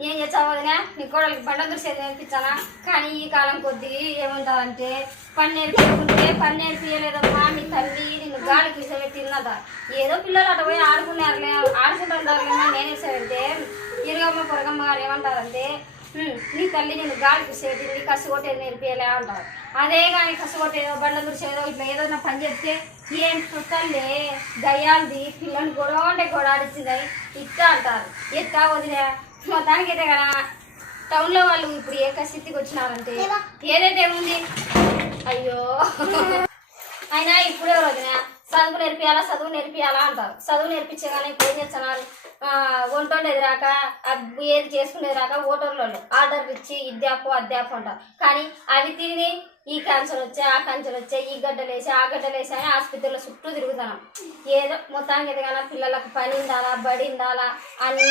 ఏం చేస్తావు వదినా నీ కోడలికి బండ దృశ్యం నేర్పించానా కానీ ఈ కాలం కొద్దీ ఏమంటారంటే పని నేర్పించుకుంటే పని నేర్పించలేదమ్మా మీ తల్లి నిన్ను గాలికి విసబెట్టిందట ఏదో పిల్లలు అటు పోయి ఆడుకుంటారులే ఆడుకుంటారులేమో నేను విసబెడితే ఇరుగమ్మ పొరగమ్మ గారు ఏమంటారంటే నీ తల్లి నేను గాలికి విసబెట్టింది కసి కొట్టేది నేర్పియలే అంటారు. అదే కానీ కసి కొట్టేదో బండ దృశ్యేదో ఇట్లా ఏదో నా పని చెప్తే ఏం పుస్తలే దయ్యాలది పిల్లల్ని గొడవ అంటే గొడవాడిచ్చింది ఇట్లా అంటారు. ఎట్లా వదిలే మొత్తానికైతే కదా టౌన్లో వాళ్ళు ఇప్పుడు ఏ స్థితికి వచ్చినారంటే ఏదైతే ఉంది అయ్యో అయినా ఇప్పుడే వదిన చదువు నేర్పియాలా అంటారు. చదువు నేర్పించే కానీ ఇప్పుడు ఏం చేస్తున్నారు వంటోళ్ళు ఎదురాక ఏది చేసుకునేది రాక ఓటర్లలో ఆర్డర్లు ఇచ్చి ఇద్దాపు అద్దాపు అంటారు. కానీ అవి తిరిగి ఈ క్యాన్సర్ వచ్చాయి ఆ క్యాన్సర్ వచ్చాయి ఈ గడ్డలేసి ఆ గడ్డలేసి అని ఆసుపత్రిలో చుట్టూ తిరుగుతున్నాం. ఏదో మొత్తానికి ఎదగాల పిల్లలకు పని ఉండాలా బడి ఉండాలా అన్నీ